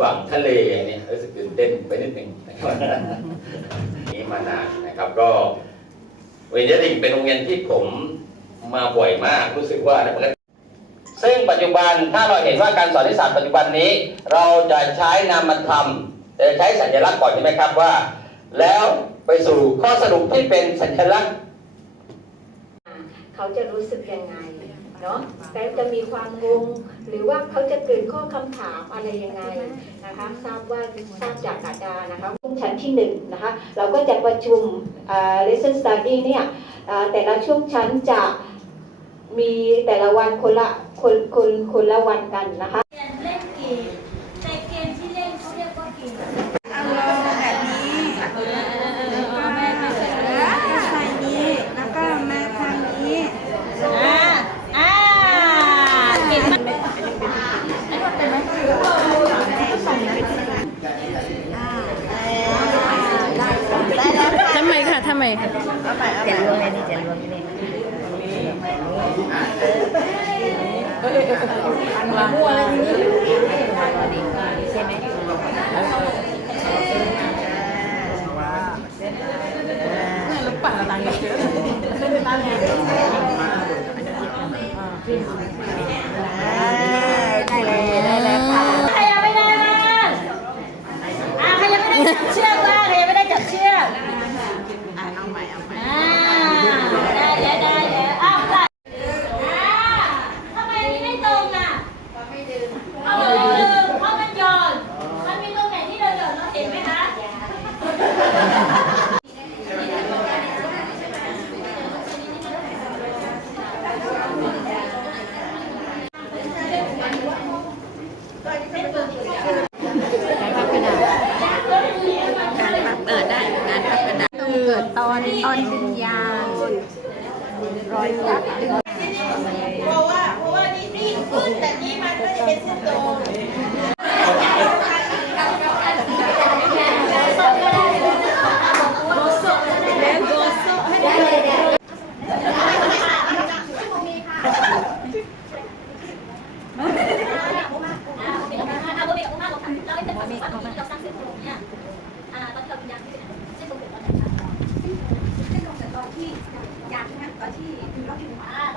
ฝั่งทะเลเนี่ยรู้สึกตื่นเต้นไปนิดหนึ่งนะครับนี่มานานนะครับก็โรงเรียนดิ่งเป็นโรงเรียนที่ผมมาบ่อยมากรู้สึกว่าซึ่งปัจจุบันถ้าเราเห็นว่าการสอนนิสสัตปัจจุบันนี้ เราจะใช้นามธรรมจะใช้สัญลักษณ์ก่อนใช่ไหมครับว่า แล้วไปสู่ข้อสรุปที่เป็นสัญลักษณ์ เขาจะรู้สึกยังไง เนาะแต่จะมีความงงหรือว่าเขาจะเกิดข้อคำถามอะไรยังไงนะคะทราบว่าทราบจากอาจารย์นะคะชั้นที่หนึ่งนะคะเราก็จะประชุมอ่า lesson study เนี่ยแต่ละช่วงชั้นจะมีแต่ละวันคนละคนคนคนละวันกันนะคะ เล่นเกมในเกมที่เล่นเขาเรียกว่าเกม เอาลงแบบนี้แล้วก็แม่มาใส่นี้ แล้วก็มาทางนี้ อ่าอ่าเก่งมาก ทำไมค่ะทำไมค่ะจะรวมในนี้จะรวมในนี้มั่วเลยทีนี้ใช่ไหมได้เลยได้เลยค่ะ ใครยังไม่ได้บ้างอ่าใครยังไม่ได้จับเชือกบ้างใครยังไม่ได้จับเชือก อ่าเอาใหม่เอาใหม่ อ่าได้แล้วได้แล้วอ้าวได้อ่าทำไมนี่ไม่ตรงอะเอาเลยเพราะมันหย่อนมันมีตรงไหนที่เราหย่อนเราเห็นไหมคะ เปิดได้งานพัฒนาต้องเกิดตอนตอนดึงยาง รอยสักเพราะว่าเพราะว่านี่นี่ขึ้นแต่นี่มันก็จะเป็นเส้นตรงอ่าโอเคอ่าโอเคโอเคเราเป็นเราเป็นเราสร้างเส้นตรงเนี่ยอ่าตอนที่เราเป็นยางที่เป็นเส้นตรงเป็นตอนไหนคะอ่าต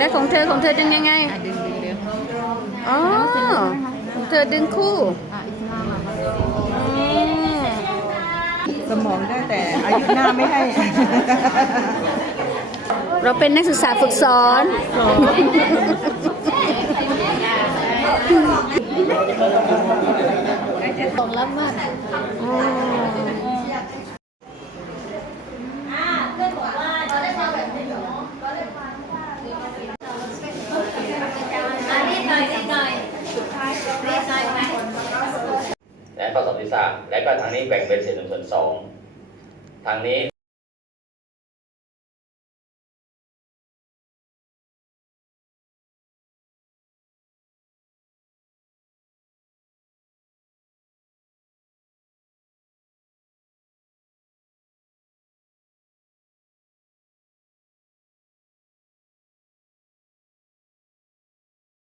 แล้วของเธอของเธอดึงยังไงดึงดึงดึงอ๋อ ของเธอดึงคู่อืมสมองได้แต่อายุหน้าไม่ให้ เราเป็นนักศึกษาฝึกสอนของรับมาก อืม อ่าเพื่อนบอกว่าเราได้มาแบบนี้เนาะอ่านิดหน่อยนิดหน่อยนิดหน่อยไหม และ ข้อสอบที่สามและก็ทางนี้แบ่งเป็นเศษหนึ่งส่วนสองทางนี้